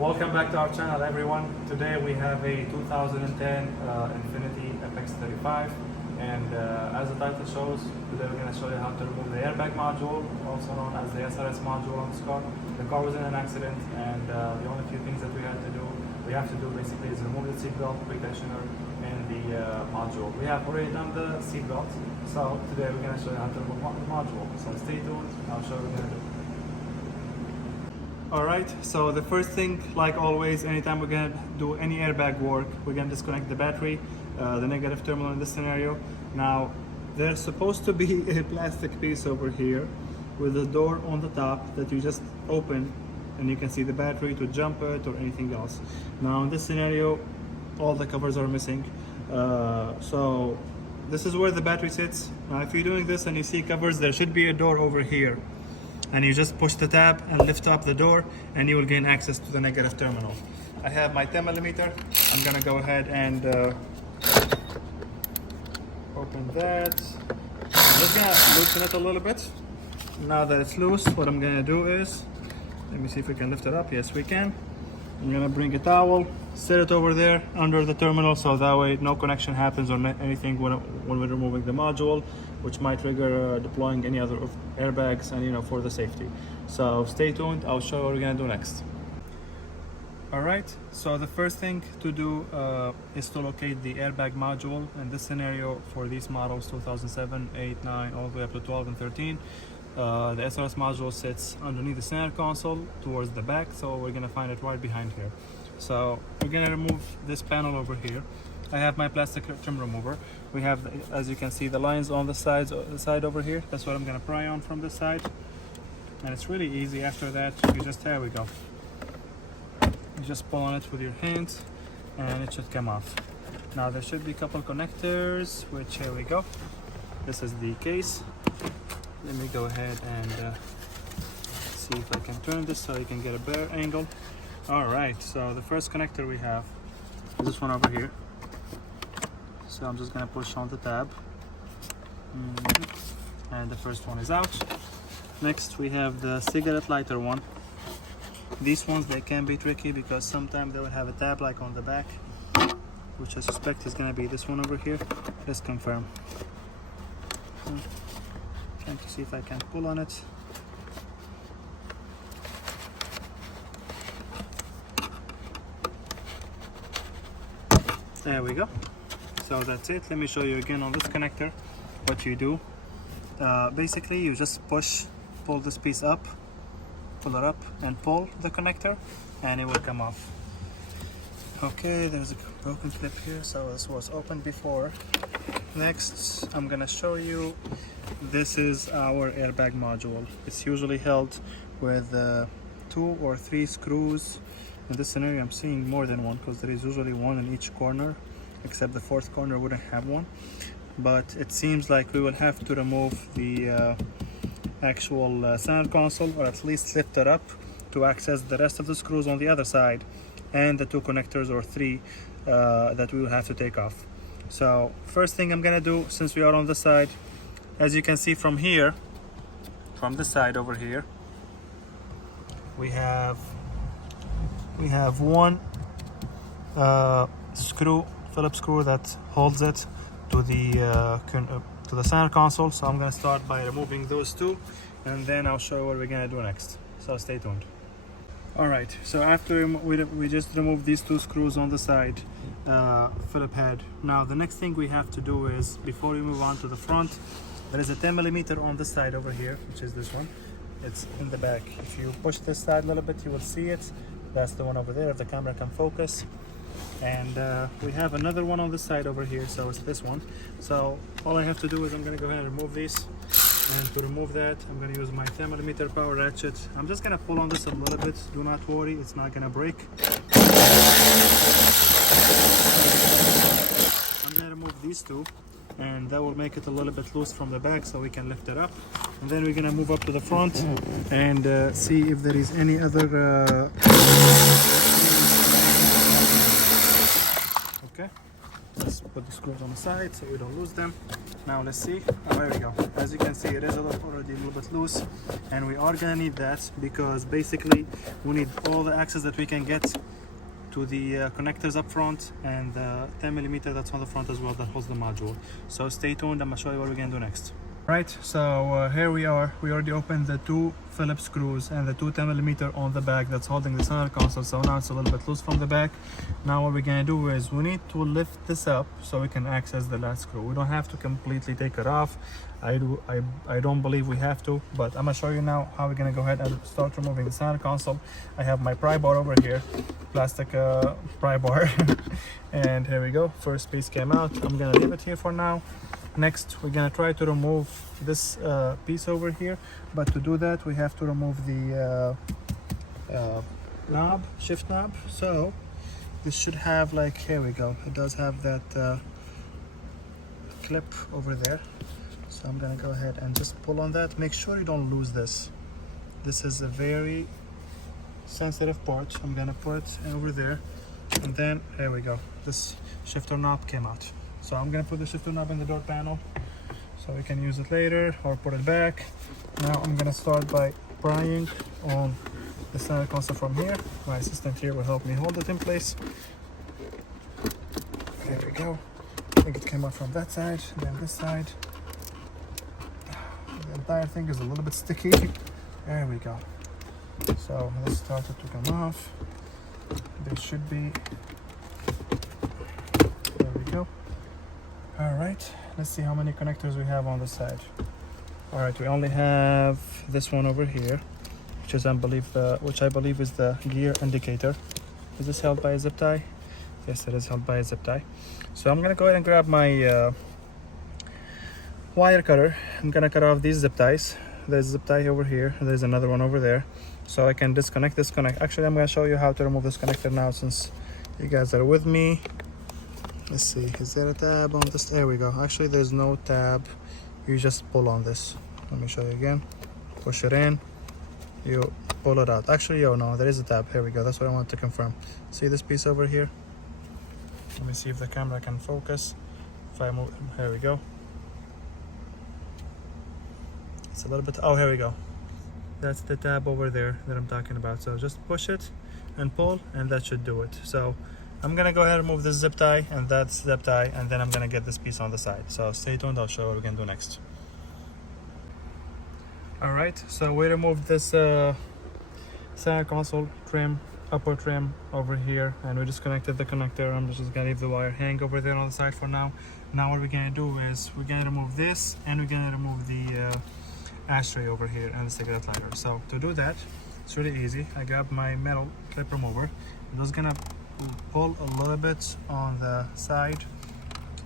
Welcome back to our channel, everyone. Today we have a 2010 Infiniti FX35, and as the title shows, today we're going to show you how to remove the airbag module, also known as the SRS module on this car. The car was in an accident, and the only few things that we have to do basically is remove the seatbelt, quick tensioner, and the module. We have already done the seatbelt, so today we're going to show you how to remove the module. So stay tuned, I'll show you what we're going to do. Alright, so the first thing, like always, anytime we're going to do any airbag work, we're going to disconnect the battery, the negative terminal in this scenario. Now, there's supposed to be a plastic piece over here with a door on the top that you just open and you can see the battery to jump it or anything else. Now, in this scenario, all the covers are missing. So this is where the battery sits. Now, if you're doing this and you see covers, there should be a door over here. And you just push the tab and lift up the door and you will gain access to the negative terminal. I have my 10mm. I'm gonna go ahead and open that. I'm just gonna loosen it a little bit. Now that it's loose, what I'm gonna do is, let me see if we can lift it up. Yes, we can. I'm gonna bring a towel, set it over there under the terminal, so that way no connection happens or anything when we're removing the module, which might trigger deploying any other airbags and for the safety. So stay tuned, I'll show you what we're gonna do next. Alright, so the first thing to do is to locate the airbag module. In this scenario, for these models 2007, 8, 9, all the way up to 12 and 13, the SRS module sits underneath the center console towards the back, so we're gonna find it right behind here. So we're gonna remove this panel over here. I have my plastic trim remover. We have, as you can see, the lines on the side over here. That's what I'm gonna pry on from this side, and it's really easy. After that, you just, there we go. You just pull on it with your hands, and it should come off. Now there should be a couple connectors, which here we go. This is the case. Let me go ahead and see if I can turn this so you can get a better angle. Alright, so the first connector we have is this one over here. So I'm just going to push on the tab. And the first one is out. Next we have the cigarette lighter one. These ones, they can be tricky because sometimes they will have a tab like on the back, which I suspect is going to be this one over here. Let's confirm. Trying to see if I can pull on it. There we go. So that's it. Let me show you again on this connector what you do. Basically, you just pull this piece up, pull it up, and pull the connector, and it will come off. Okay, there's a broken clip here, so this was open before. Next, I'm gonna show you, this is our airbag module. It's usually held with 2 or 3 screws. In this scenario, I'm seeing more than one because there is usually one in each corner, except the fourth corner wouldn't have one. But it seems like we will have to remove the actual center console, or at least lift it up to access the rest of the screws on the other side, and the 2 connectors or 3 that we will have to take off. So first thing I'm gonna do, since we are on the side, as you can see from here, from this side over here, we have one screw, Phillips screw, that holds it to the center console. So I'm gonna start by removing those 2, and then I'll show you what we're gonna do next. So stay tuned. Alright, so after we just removed these 2 screws on the side Phillip head, now the next thing we have to do is, before we move on to the front, there is a 10mm on this side over here, which is this one. It's in the back. If you push this side a little bit, you will see it. That's the one over there, if the camera can focus. And we have another one on this side over here, so it's this one. So all I have to do is I'm going to go ahead and remove these. And to remove that, I'm going to use my 10mm power ratchet. I'm just going to pull on this a little bit. Do not worry, it's not going to break. I'm going to remove these 2, and that will make it a little bit loose from the back so we can lift it up. And then we're going to move up to the front and see if there is any other okay, let's put the screws on the side so we don't lose them. Now let's see. Oh, there we go. As you can see, it is already a little bit loose, and we are gonna need that because basically we need all the access that we can get to the connectors up front and the 10mm that's on the front as well that holds the module. So stay tuned. I'm gonna show you what we're gonna do next. Right, so here we are. We already opened the 2 Phillips screws and the 2 10mm on the back that's holding the center console. So now it's a little bit loose from the back. Now what we're gonna do is we need to lift this up so we can access the last screw. We don't have to completely take it off. I don't believe we have to, but I'm gonna show you now how we're gonna go ahead and start removing the center console. I have my pry bar over here, plastic pry bar, and here we go. First piece came out. I'm gonna leave it here for now. Next, we're gonna try to remove this piece over here, but to do that, we have to remove the knob, shift knob. So this should have, like, here we go. It does have that clip over there. So I'm gonna go ahead and just pull on that. Make sure you don't lose this. This is a very sensitive part. I'm gonna put it over there, and then here we go. This shifter knob came out. So I'm gonna put the shifter knob in the door panel so we can use it later or put it back. Now I'm gonna start by prying on the center console from here. My assistant here will help me hold it in place. There we go. I think it came out from that side, and then this side. The entire thing is a little bit sticky. There we go. So this started to come off. There should be. There we go. All right, let's see how many connectors we have on the side. All right, we only have this one over here, which I believe is the gear indicator. Is this held by a zip tie? Yes, it is held by a zip tie. So I'm gonna go ahead and grab my wire cutter. I'm gonna cut off these zip ties. There's a zip tie over here. There's another one over there. So I can disconnect this connect. Actually, I'm gonna show you how to remove this connector now since you guys are with me. Let's see, is there a tab on this? There we go. Actually, there's no tab. You just pull on this. Let me show you again. Push it in. You pull it out. Actually, no, there is a tab. Here we go. That's what I want to confirm. See this piece over here? Let me see if the camera can focus. If I move, here we go. It's a little bit, oh, here we go. That's the tab over there that I'm talking about. So just push it and pull, and that should do it. So I'm gonna go ahead and remove this zip tie and that zip tie, and then I'm gonna get this piece on the side. So stay tuned, I'll show you what we're gonna do next. All right, so we removed this center console trim, upper trim over here, and we disconnected the connector. I'm just gonna leave the wire hang over there on the side for now. Now what we're gonna do is we're gonna remove this, and we're gonna remove the ashtray over here and the cigarette lighter. So to do that, it's really easy. I grab my metal clip remover. I'm just gonna pull a little bit on the side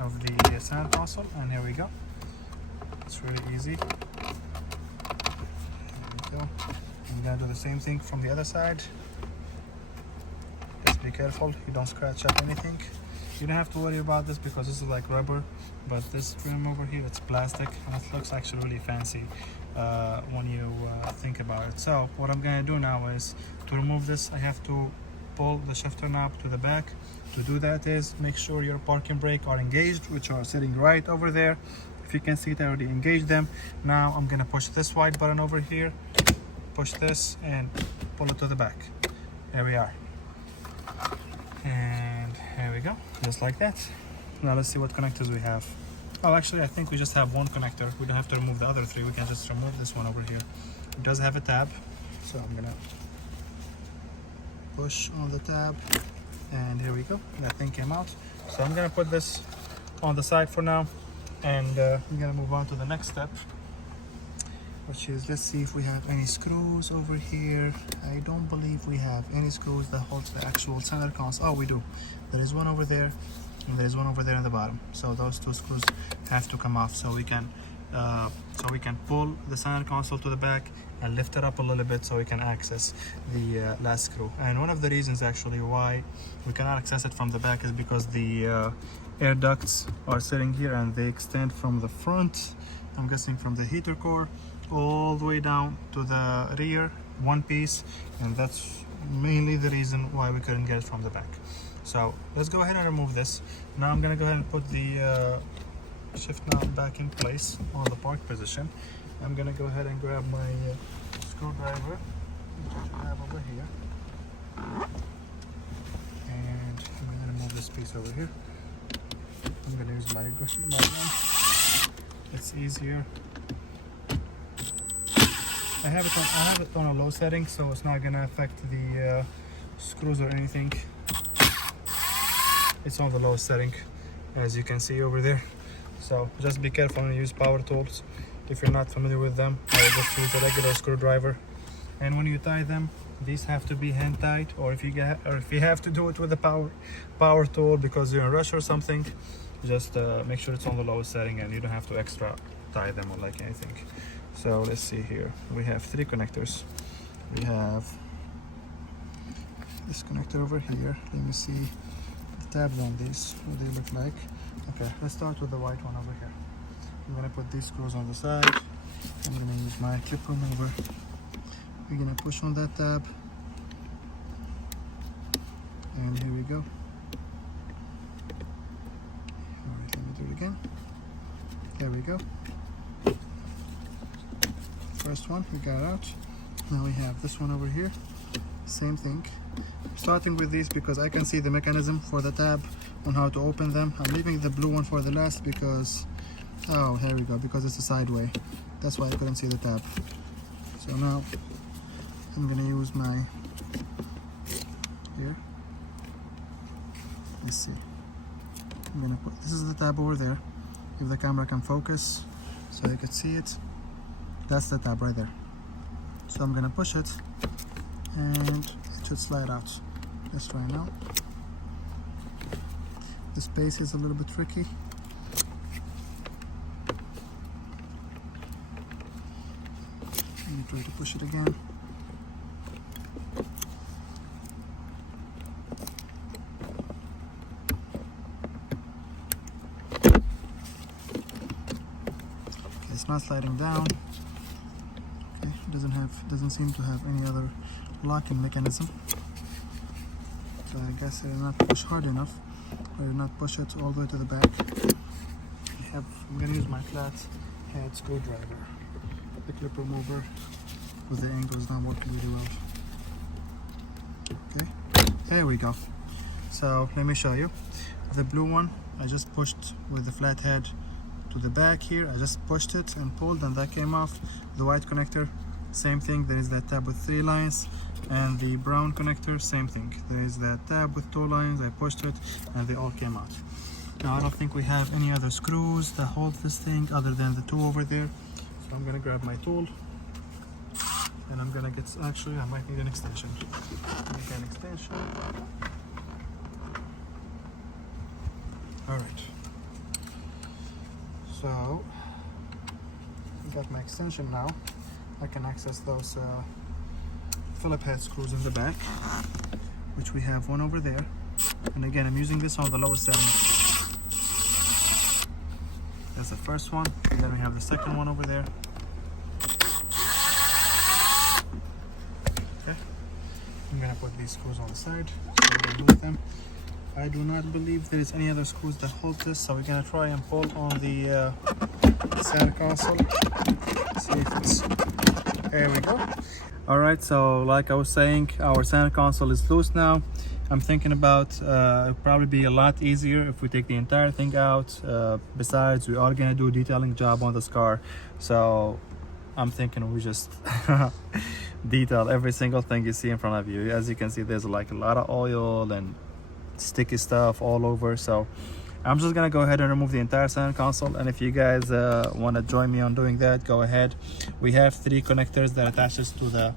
of the center console, and here we go. It's really easy. There we go. I'm gonna do the same thing from the other side. Just be careful you don't scratch up anything. You don't have to worry about this because this is like rubber, but this trim over here, it's plastic, and it looks actually really fancy when you think about it. So what I'm gonna do now is to remove this, I have to pull the shifter knob to the back. To do that is make sure your parking brake are engaged, which are sitting right over there. If you can see it, I already engaged them. Now I'm gonna push this white button over here, push this and pull it to the back. There we are. And here we go, just like that. Now let's see what connectors we have. Oh, actually, I think we just have one connector. We don't have to remove the other three. We can just remove this one over here. It does have a tab, so I'm gonna push on the tab, and here we go. That thing came out. So I'm gonna put this on the side for now, and I'm gonna move on to the next step, which is, let's see if we have any screws over here. I don't believe we have any screws that holds the actual center console. Oh, we do. There is one over there, and there is one over there in the bottom. So those two screws have to come off so we can pull the center console to the back and lift it up a little bit so we can access the last screw. And one of the reasons actually why we cannot access it from the back is because the air ducts are sitting here and they extend from the front, I'm guessing from the heater core, all the way down to the rear, one piece, and that's mainly the reason why we couldn't get it from the back. So let's go ahead and remove this. Now I'm gonna go ahead and put the shift knob back in place on the park position. I'm gonna go ahead and grab my screwdriver, which I have over here, and I'm gonna remove this piece over here. I'm gonna use my one. It's easier. I have it on a low setting, so it's not gonna affect the screws or anything. It's on the lowest setting, as you can see over there. So just be careful when you use power tools. If you're not familiar with them, I would just use a regular screwdriver. And when you tie them, these have to be hand tied, or if you have to do it with a power tool because you're in a rush or something, just make sure it's on the lowest setting and you don't have to extra tie them or like anything. So let's see here. We have 3 connectors. We have this connector over here. Let me see the tabs on these, what they look like. Okay, let's start with the white one over here. I'm gonna put these screws on the side. I'm gonna use my clip remover. We're gonna push on that tab. And here we go. Alright, let me do it again. There we go. First one we got out. Now we have this one over here. Same thing. Starting with these because I can see the mechanism for the tab on how to open them. I'm leaving the blue one for the last because, oh, here we go, because it's a sideway. That's why I couldn't see the tab. So now I'm gonna use my, here, let's see. I'm gonna put, this is the tab over there. If the camera can focus so you can see it, that's the tab right there. So I'm gonna push it and it should slide out. Let's try now. The space is a little bit tricky. Let me try to push it again. Okay, it's not sliding down. Okay, it doesn't seem to have any other locking mechanism. So I guess I did not push hard enough. I did not push it all the way to the back. I'm going to use my flat head screwdriver. The clip remover with the angle is not working really well. Okay, there we go. So let me show you. The blue one, I just pushed with the flat head to the back here. I just pushed it and pulled and that came off. The white connector, same thing. There is that tab with 3 lines. And the brown connector, same thing. There is that tab with 2 lines. I pushed it and they all came out. Now I don't think we have any other screws that hold this thing other than the 2 over there. So I'm gonna grab my tool and I'm gonna get, actually I might need an extension. Make an extension. Alright. So I got my extension now. I can access those Phillip head screws in the back, which we have one over there. And again, I'm using this on the lowest setting. That's the first one, and then we have the second one over there. Okay, I'm gonna put these screws on the side so we remove them. I do not believe there is any other screws that hold this, so we're gonna try and pull on the center console. See if it's, there we go. Alright, so like I was saying, our center console is loose now. I'm thinking about it'll probably be a lot easier if we take the entire thing out. Besides, we are gonna do a detailing job on this car, so I'm thinking we just detail every single thing you see in front of you. As you can see, there's like a lot of oil and sticky stuff all over, so I'm just gonna go ahead and remove the entire center console. And if you guys want to join me on doing that, go ahead. We have 3 connectors that attaches to the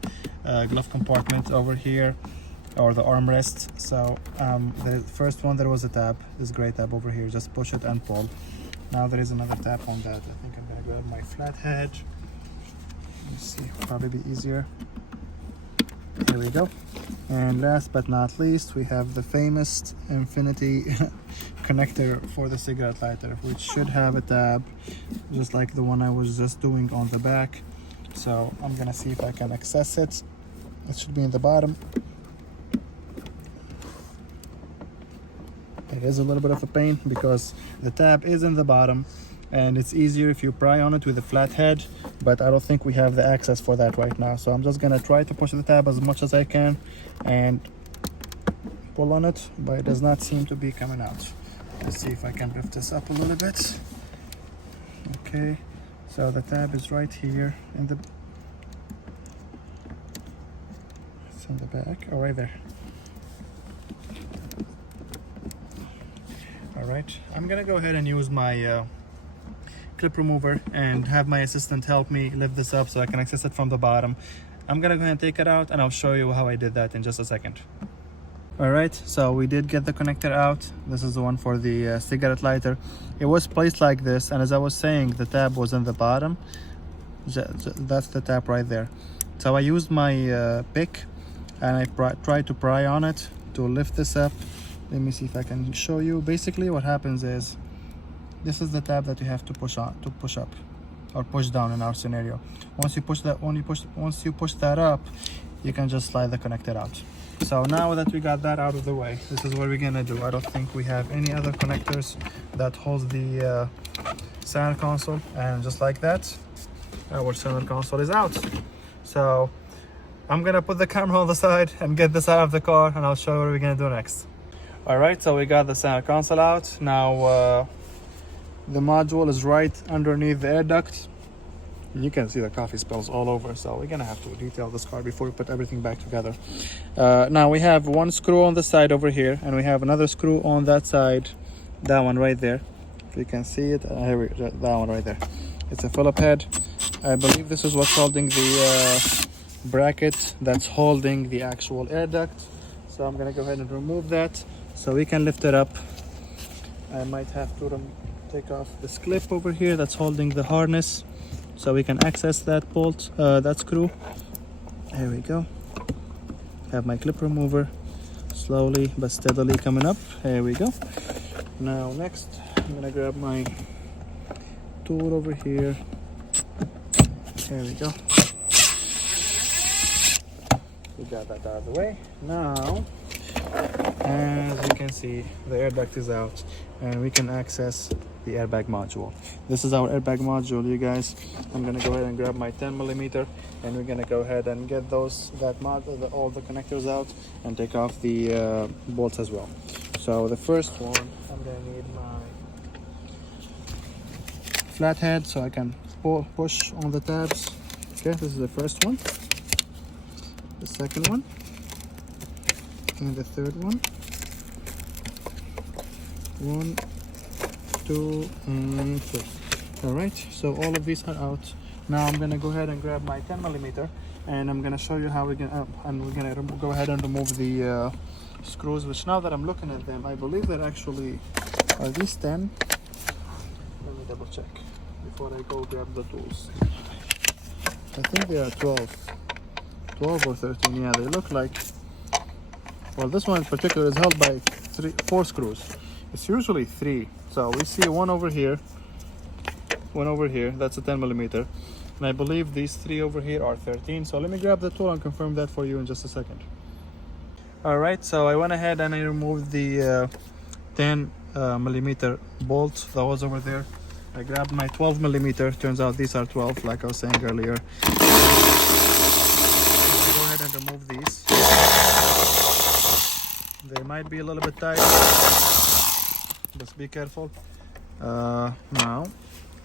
glove compartment over here, or the armrest. So the first one, there was a tab, this gray tab over here, just push it and pull. Now there is another tab on that. I think I'm gonna grab my flat head. Let's see, probably be easier. Here we go. And last but not least, we have the famous Infiniti connector for the cigarette lighter, which should have a tab just like the one I was just doing on the back. So I'm gonna see if I can access it. It should be in the bottom. It is a little bit of a pain because the tab is in the bottom and it's easier if you pry on it with a flat head, but I don't think we have the access for that right now. So I'm just gonna try to push the tab as much as I can and pull on it, but it does not seem to be coming out. Let's see if I can lift this up a little bit. Okay, so the tab is right here in the, it's in the back, oh right there. All right, I'm gonna go ahead and use my clip remover and have my assistant help me lift this up so I can access it from the bottom. I'm gonna go ahead and take it out and I'll show you how I did that in just a second. All right, so we did get the connector out. This is the one for the cigarette lighter. It was placed like this, and as I was saying, the tab was in the bottom. That's the tab right there. So I used my pick and I tried to pry on it to lift this up. Let me see if I can show you. Basically what happens is, this is the tab that you have to push on, to push up or push down in our scenario. Once you push that up, you can just slide the connector out. So now that we got that out of the way, this is what we're gonna do. I don't think we have any other connectors that holds the center console, and just like that, our center console is out. So I'm gonna put the camera on the side and get this out of the car, and I'll show you what we're gonna do next. All right, so we got the center console out. Now the module is right underneath the air duct. You can see the coffee spills all over, so we're gonna have to detail this car before we put everything back together. Now we have one screw on the side over here, and we have another screw on that side, that one right there. If you can see it, that one right there. It's a Phillip head. I believe this is what's holding the bracket that's holding the actual air duct. So I'm gonna go ahead and remove that so we can lift it up. I might have to take off this clip over here that's holding the harness so we can access that bolt, that screw. There we go. Have my clip remover slowly but steadily coming up. There we go. Now next, I'm gonna grab my tool over here. There we go. We got that out of the way. Now, as you can see, the air duct is out and we can access the airbag module. This is our airbag module, you guys. I'm gonna go ahead and grab my 10mm, and we're gonna go ahead and get all the connectors out and take off the bolts as well. So the first one, I'm gonna need my flathead so I can push on the tabs. Okay, this is the first one, the second one, and the third one. 1, 2, and 3. All right, so all of these are out. Now I'm gonna go ahead and grab my 10mm, and I'm gonna show you how we're gonna go ahead and remove the screws, which now that I'm looking at them, I believe they're actually, are these 10? Let me double check before I go grab the tools. I think they are 12 or 13. Yeah, they look like, well, this one in particular is held by 4 screws. It's usually 3. So we see one over here, that's a 10mm, and I believe these 3 over here are 13. So let me grab the tool and confirm that for you in just a second. All right, so I went ahead and I removed the 10mm bolt that was over there. I grabbed my 12mm. Turns out these are 12, like I was saying earlier. Go ahead and remove these. They might be a little bit tight. Just be careful. Now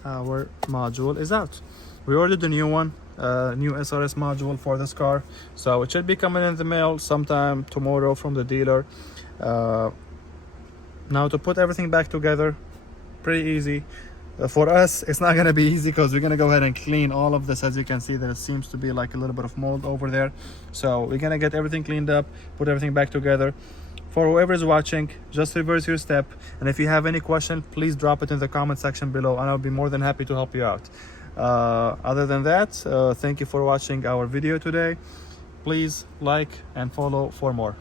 our module is out. We ordered a new one, new SRS module for this car, so it should be coming in the mail sometime tomorrow from the dealer. Now to put everything back together, pretty easy. For us, it's not gonna be easy because we're gonna go ahead and clean all of this. As you can see, there seems to be like a little bit of mold over there, so we're gonna get everything cleaned up, put everything back together. For whoever is watching, just reverse your step, and if you have any question, please drop it in the comment section below and I'll be more than happy to help you out. Other than that, thank you for watching our video today. Please like and follow for more.